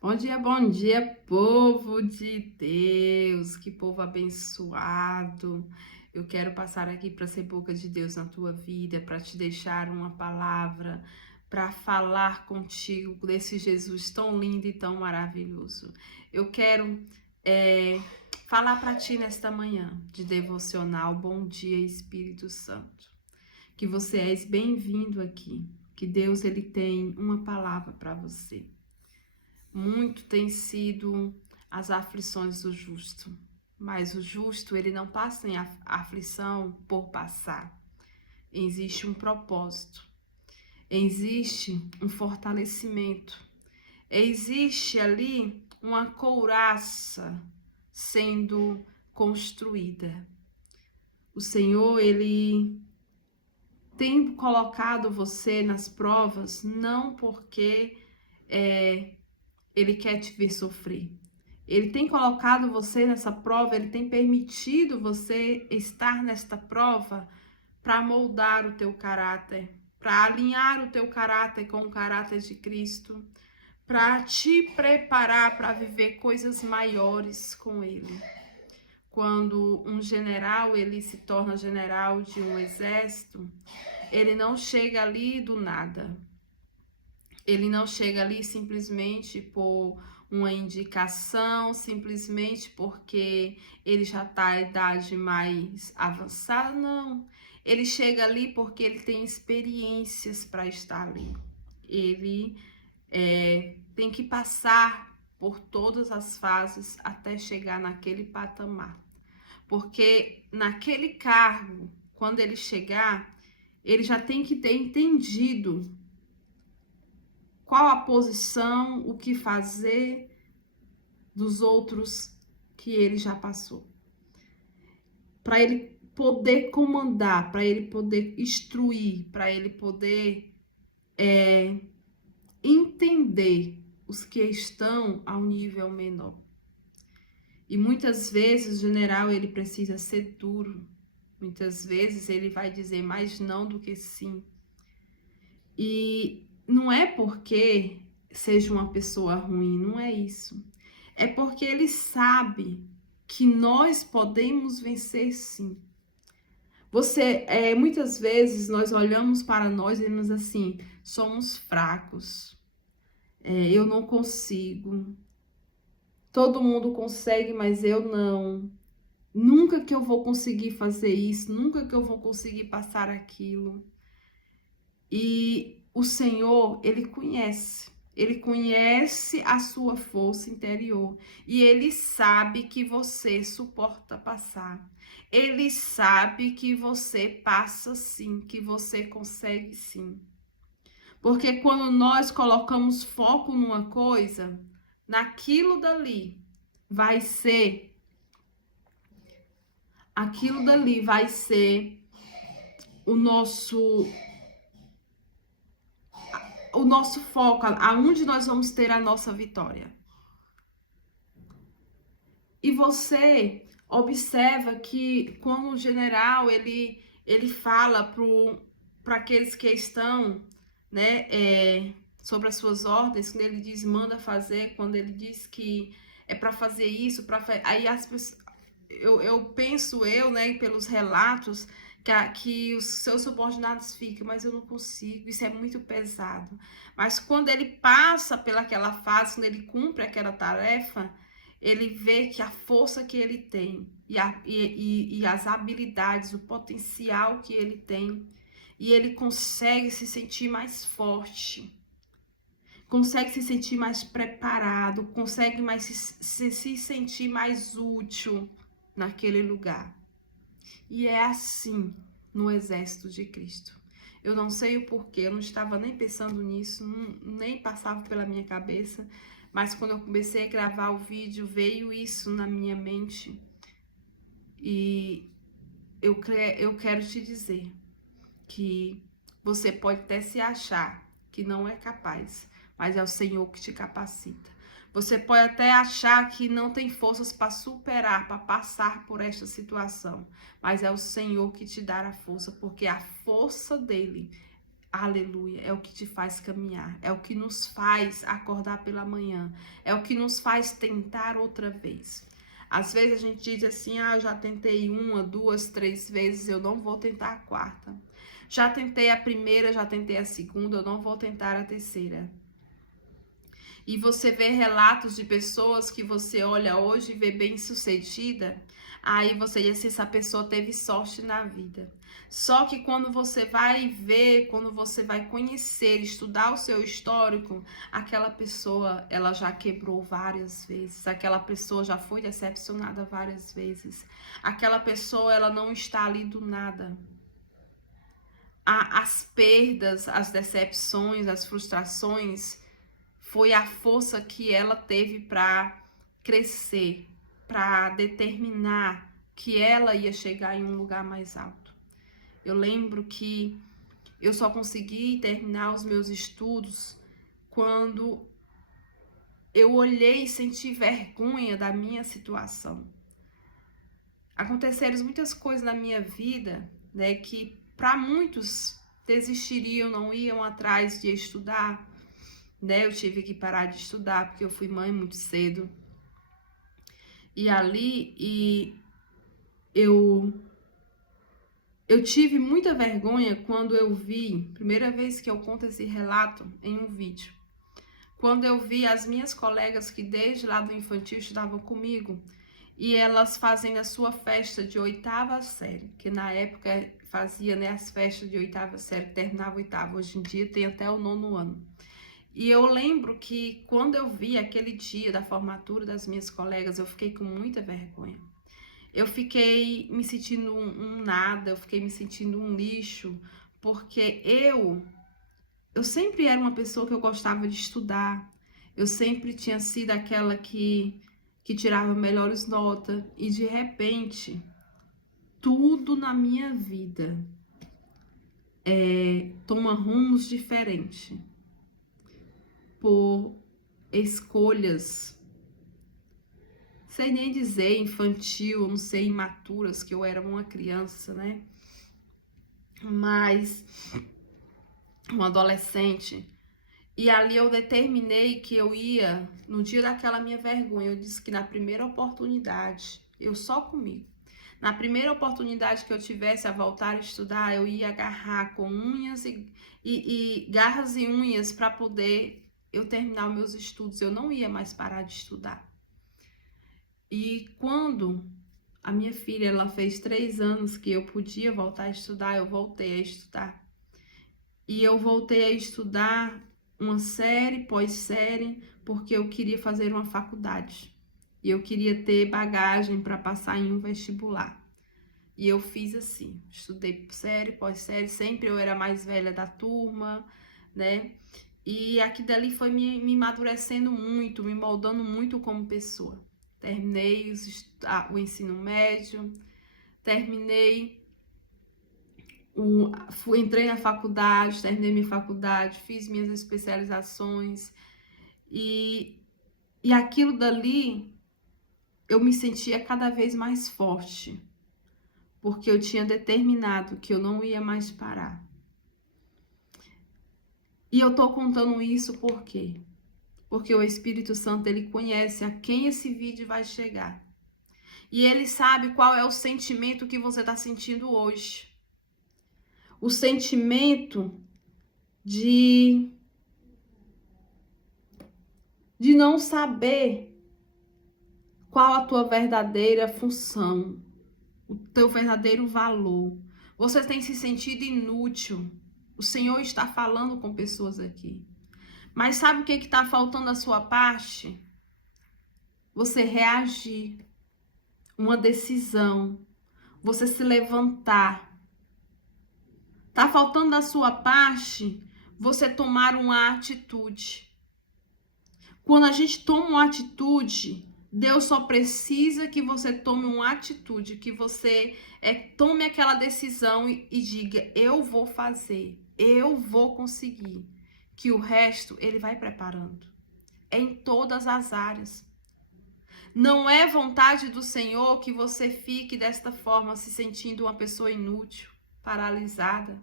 Bom dia, povo de Deus, que povo abençoado. Eu quero passar aqui para ser boca de Deus na tua vida, para te deixar uma palavra, para falar contigo desse Jesus tão lindo e tão maravilhoso. Eu quero falar para ti nesta manhã de devocional. Bom dia, Espírito Santo. Que você és bem-vindo aqui, que Deus ele tem uma palavra para você. Muito tem sido as aflições do justo, mas o justo ele não passa em aflição por passar. Existe um propósito, existe um fortalecimento, existe ali uma couraça sendo construída. O Senhor, ele tem colocado você nas provas não porque ele quer te ver sofrer. Ele tem colocado você nessa prova, ele tem permitido você estar nesta prova para moldar o teu caráter, para alinhar o teu caráter com o caráter de Cristo, para te preparar para viver coisas maiores com ele. Quando um general ele se torna general de um exército, ele não chega ali do nada. Ele não chega ali simplesmente por uma indicação, simplesmente porque ele já está à idade mais avançada, não. Ele chega ali porque ele tem experiências para estar ali. Ele tem que passar por todas as fases até chegar naquele patamar. Porque naquele cargo, quando ele chegar, ele já tem que ter entendido qual a posição, o que fazer dos outros que ele já passou. Para ele poder comandar, para ele poder instruir, para ele poder entender os que estão ao nível menor. E muitas vezes o general ele precisa ser duro. Muitas vezes ele vai dizer mais não do que sim. E não é porque seja uma pessoa ruim, não é isso. É porque ele sabe que nós podemos vencer sim. Muitas vezes nós olhamos para nós e dizemos assim, somos fracos, eu não consigo, todo mundo consegue, mas eu não. Nunca que eu vou conseguir fazer isso, nunca que eu vou conseguir passar aquilo. E o Senhor, ele conhece a sua força interior e ele sabe que você suporta passar. Ele sabe que você passa sim, que você consegue sim. Porque quando nós colocamos foco numa coisa, naquilo dali vai ser o nosso foco, aonde nós vamos ter a nossa vitória. E você observa que quando o general ele fala para aqueles que estão, sobre as suas ordens, quando ele diz manda fazer, quando ele diz que é para fazer isso, aí as pessoas, eu penso pelos relatos que os seus subordinados ficam, mas eu não consigo, isso é muito pesado. Mas quando ele passa pelaquela fase, quando ele cumpre aquela tarefa, ele vê que a força que ele tem e as habilidades, o potencial que ele tem, e ele consegue se sentir mais forte, consegue se sentir mais preparado, consegue se sentir mais útil naquele lugar. E é assim no exército de Cristo. Eu não sei o porquê, eu não estava nem pensando nisso, nem passava pela minha cabeça, mas quando eu comecei a gravar o vídeo, veio isso na minha mente. E eu quero te dizer que você pode até se achar que não é capaz, mas é o Senhor que te capacita. Você pode até achar que não tem forças para superar, para passar por esta situação, mas é o Senhor que te dá a força, porque a força dele Aleluia, é o que te faz caminhar, é o que nos faz acordar pela manhã, é o que nos faz tentar outra vez. Às vezes a gente diz assim, eu já tentei 1, 2, 3 vezes, eu não vou tentar a quarta. Já tentei a primeira, já tentei a segunda, eu não vou tentar a terceira. E você vê relatos de pessoas que você olha hoje e vê bem-sucedida, aí você diz assim, essa pessoa teve sorte na vida. Só que quando você vai ver, quando você vai conhecer, estudar o seu histórico, aquela pessoa, ela já quebrou várias vezes, aquela pessoa já foi decepcionada várias vezes, aquela pessoa, ela não está ali do nada. As perdas, as decepções, as frustrações, foi a força que ela teve para crescer, para determinar que ela ia chegar em um lugar mais alto. Eu lembro que eu só consegui terminar os meus estudos quando eu olhei e senti vergonha da minha situação. Aconteceram muitas coisas na minha vida, né, que para muitos desistiriam, não iam atrás de estudar, né? Eu tive que parar de estudar porque eu fui mãe muito cedo. E eu tive muita vergonha quando eu vi, primeira vez que eu conto esse relato em um vídeo, quando eu vi as minhas colegas que desde lá do infantil estudavam comigo e elas fazem a sua festa de 8ª série, que na época fazia, né, as festas de 8ª série, terminava 8ª, hoje em dia tem até o 9º ano. E eu lembro que quando eu vi aquele dia da formatura das minhas colegas, eu fiquei com muita vergonha. Eu fiquei me sentindo um nada, eu fiquei me sentindo um lixo, porque eu sempre era uma pessoa que eu gostava de estudar, eu sempre tinha sido aquela que tirava melhores notas, e de repente, tudo na minha vida toma rumos diferentes, por escolhas, sei nem dizer infantil, não sei, imaturas, que eu era uma criança, né? Mas um adolescente. E ali eu determinei que eu ia, no dia daquela minha vergonha, eu disse que na primeira oportunidade, eu só comigo, na primeira oportunidade que eu tivesse a voltar a estudar, eu ia agarrar com unhas e garras e unhas para poder eu terminar os meus estudos. Eu não ia mais parar de estudar. E quando a minha filha, ela fez 3 anos que eu podia voltar a estudar, eu voltei a estudar. E eu voltei a estudar uma série pós série, porque eu queria fazer uma faculdade. E eu queria ter bagagem para passar em um vestibular. E eu fiz assim, estudei série pós série, sempre eu era mais velha da turma, né? E aquilo dali foi me amadurecendo muito, me moldando muito como pessoa. Terminei o ensino médio, entrei na faculdade, terminei minha faculdade, fiz minhas especializações e aquilo dali eu me sentia cada vez mais forte, porque eu tinha determinado que eu não ia mais parar. E eu tô contando isso por quê? Porque o Espírito Santo, ele conhece a quem esse vídeo vai chegar. E ele sabe qual é o sentimento que você está sentindo hoje. O sentimento de não saber qual a tua verdadeira função, o teu verdadeiro valor. Você tem se sentido inútil. O Senhor está falando com pessoas aqui. Mas sabe o que está faltando da sua parte? Você reagir. Uma decisão. Você se levantar. Está faltando da sua parte você tomar uma atitude. Quando a gente toma uma atitude, Deus só precisa que você tome uma atitude, que você tome aquela decisão e diga, eu vou fazer, eu vou conseguir. Que o resto ele vai preparando. É em todas as áreas. Não é vontade do Senhor que você fique desta forma, se sentindo uma pessoa inútil, paralisada.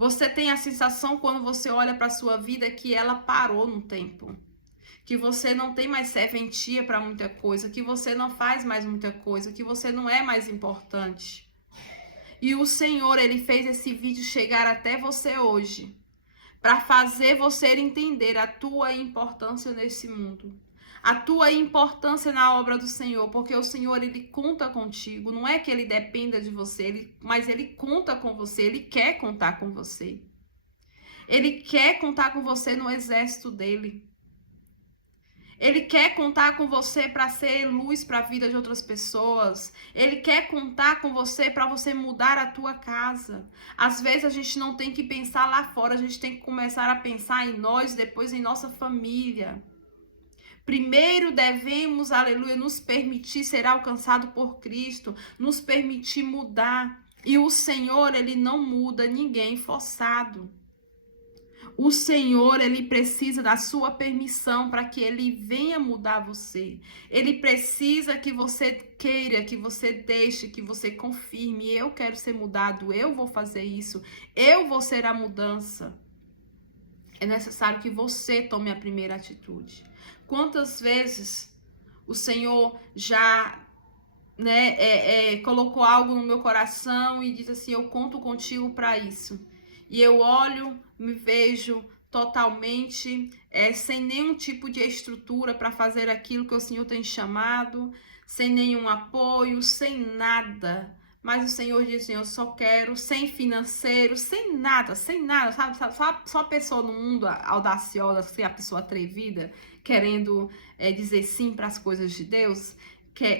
Você tem a sensação quando você olha para a sua vida que ela parou no tempo. Que você não tem mais serventia para muita coisa, que você não faz mais muita coisa, que você não é mais importante. E o Senhor, ele fez esse vídeo chegar até você hoje, para fazer você entender a tua importância nesse mundo. A tua importância na obra do Senhor, porque o Senhor, ele conta contigo. Não é que ele dependa de você, mas ele conta com você, ele quer contar com você. Ele quer contar com você no exército dele. Ele quer contar com você para ser luz para a vida de outras pessoas. Ele quer contar com você para você mudar a tua casa. Às vezes a gente não tem que pensar lá fora, a gente tem que começar a pensar em nós, depois em nossa família. Primeiro devemos, aleluia, nos permitir ser alcançado por Cristo, nos permitir mudar. E o Senhor, ele não muda ninguém forçado. O Senhor, ele precisa da sua permissão para que ele venha mudar você. Ele precisa que você queira, que você deixe, que você confirme. Eu quero ser mudado, eu vou fazer isso, eu vou ser a mudança. É necessário que você tome a primeira atitude. Quantas vezes o Senhor já colocou algo no meu coração e diz assim, eu conto contigo para isso. E eu olho, me vejo totalmente sem nenhum tipo de estrutura para fazer aquilo que o Senhor tem chamado, sem nenhum apoio, sem nada. Mas o Senhor diz assim, eu só quero, sem financeiro, sem nada, sabe? Só a pessoa no mundo audaciosa, assim, a pessoa atrevida, querendo dizer sim para as coisas de Deus,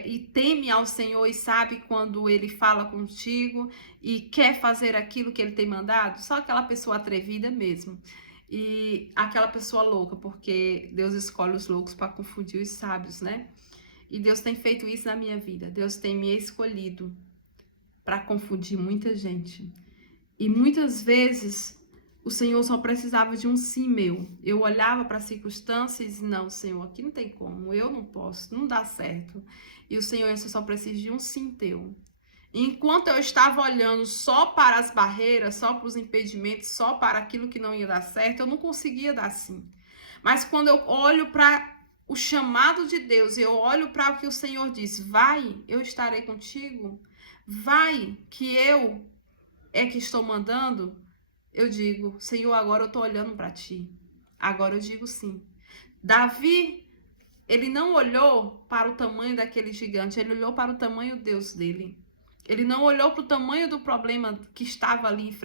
e teme ao Senhor e sabe quando ele fala contigo e quer fazer aquilo que ele tem mandado, só aquela pessoa atrevida mesmo. E aquela pessoa louca, porque Deus escolhe os loucos para confundir os sábios, né? E Deus tem feito isso na minha vida. Deus tem me escolhido para confundir muita gente. E muitas vezes o Senhor só precisava de um sim meu. Eu olhava para as circunstâncias e não, Senhor, aqui não tem como, eu não posso, não dá certo. E o Senhor, eu só preciso de um sim teu. Enquanto eu estava olhando só para as barreiras, só para os impedimentos, só para aquilo que não ia dar certo, eu não conseguia dar sim. Mas quando eu olho para o chamado de Deus, eu olho para o que o Senhor diz, vai, eu estarei contigo, vai, que eu é que estou mandando, eu digo, Senhor, agora eu estou olhando para ti. Agora eu digo sim. Davi, ele não olhou para o tamanho daquele gigante, ele olhou para o tamanho do Deus dele. Ele não olhou para o tamanho do problema que estava ali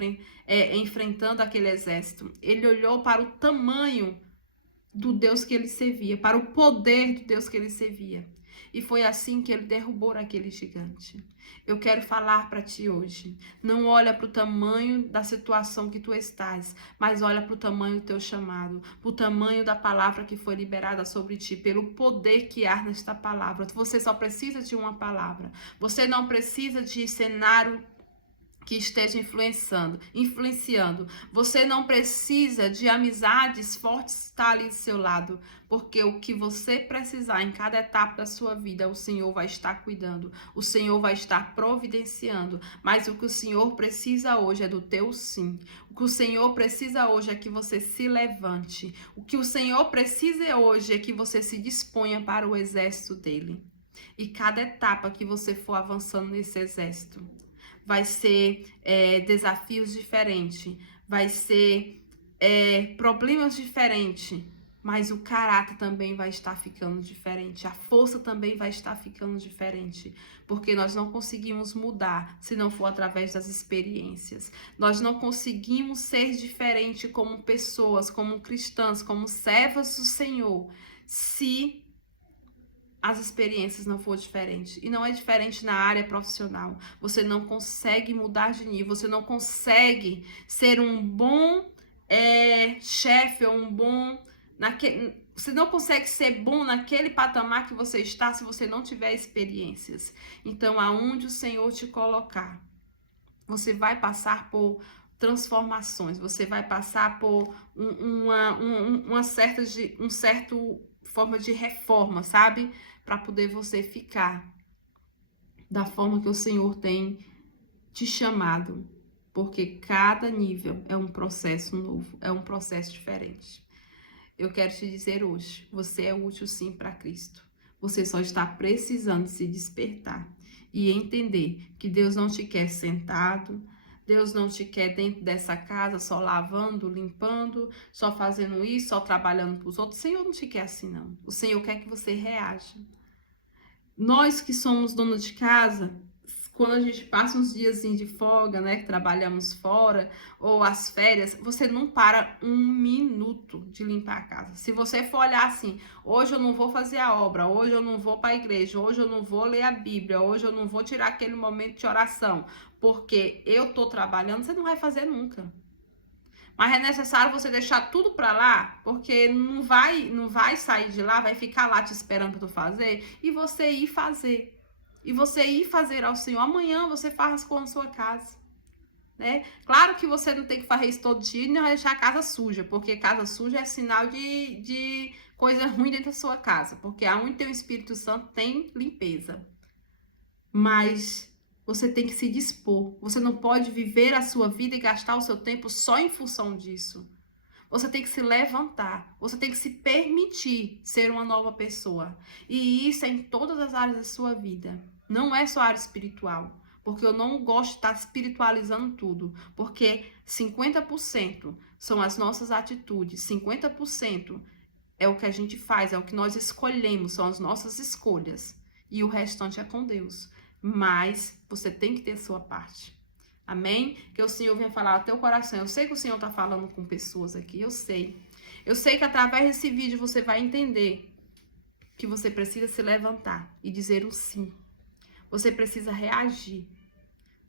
enfrentando aquele exército. Ele olhou para o tamanho do Deus que ele servia, para o poder do Deus que ele servia. E foi assim que ele derrubou aquele gigante. Eu quero falar para ti hoje. Não olha para o tamanho da situação que tu estás, mas olha para o tamanho do teu chamado, para o tamanho da palavra que foi liberada sobre ti, pelo poder que há nesta palavra. Você só precisa de uma palavra. Você não precisa de cenário que esteja influenciando. Você não precisa de amizades fortes estar ali do seu lado, porque o que você precisar em cada etapa da sua vida, o Senhor vai estar cuidando, o Senhor vai estar providenciando, mas o que o Senhor precisa hoje é do teu sim. O que o Senhor precisa hoje é que você se levante. O que o Senhor precisa hoje é que você se disponha para o exército dele. E cada etapa que você for avançando nesse exército, vai ser desafios diferentes, vai ser problemas diferentes, mas o caráter também vai estar ficando diferente, a força também vai estar ficando diferente, porque nós não conseguimos mudar se não for através das experiências. Nós não conseguimos ser diferentes como pessoas, como cristãs, como servas do Senhor, se as experiências não for diferente. E não é diferente na área profissional. Você não consegue mudar de nível, você não consegue ser um bom chefe ou um bom... Você não consegue ser bom naquele patamar que você está se você não tiver experiências. Então, aonde o Senhor te colocar, você vai passar por transformações, você vai passar por uma certa forma de reforma, sabe? Para poder você ficar da forma que o Senhor tem te chamado. porque cada nível é um processo novo, é um processo diferente. Eu quero te dizer hoje, você é útil sim para Cristo. Você só está precisando se despertar e entender que Deus não te quer sentado, Deus não te quer dentro dessa casa só lavando, limpando, só fazendo isso, só trabalhando para os outros. O Senhor não te quer assim, não. O Senhor quer que você reaja. Nós que somos donos de casa, quando a gente passa uns diazinhos de folga, né, que trabalhamos fora, ou as férias, você não para um minuto de limpar a casa. Se você for olhar assim, hoje eu não vou fazer a obra, hoje eu não vou para a igreja, hoje eu não vou ler a Bíblia, hoje eu não vou tirar aquele momento de oração, porque eu tô trabalhando, você não vai fazer nunca. Mas é necessário você deixar tudo para lá, porque não vai sair de lá, vai ficar lá te esperando para tu fazer, e você ir fazer. E você ir fazer ao Senhor. Amanhã você faz com a sua casa, né? Claro que você não tem que fazer isso todo dia e não vai deixar a casa suja, porque casa suja é sinal de coisa ruim dentro da sua casa, porque aonde tem o Espírito Santo tem limpeza. Mas você tem que se dispor. Você não pode viver a sua vida e gastar o seu tempo só em função disso. Você tem que se levantar. Você tem que se permitir ser uma nova pessoa. E isso é em todas as áreas da sua vida. Não é só a área espiritual. Porque eu não gosto de estar espiritualizando tudo. Porque 50% são as nossas atitudes. 50% é o que a gente faz, é o que nós escolhemos, são as nossas escolhas. E o restante é com Deus. Mas você tem que ter a sua parte. Amém? Que o Senhor venha falar ao teu coração. Eu sei que o Senhor está falando com pessoas aqui, eu sei. Eu sei que através desse vídeo você vai entender que você precisa se levantar e dizer um sim. Você precisa reagir.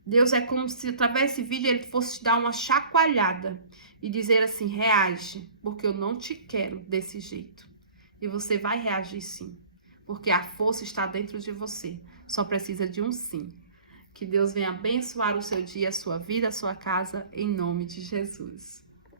Deus é como se através desse vídeo ele fosse te dar uma chacoalhada e dizer assim, reage, porque eu não te quero desse jeito. E você vai reagir sim, porque a força está dentro de você. Só precisa de um sim. Que Deus venha abençoar o seu dia, a sua vida, a sua casa, em nome de Jesus.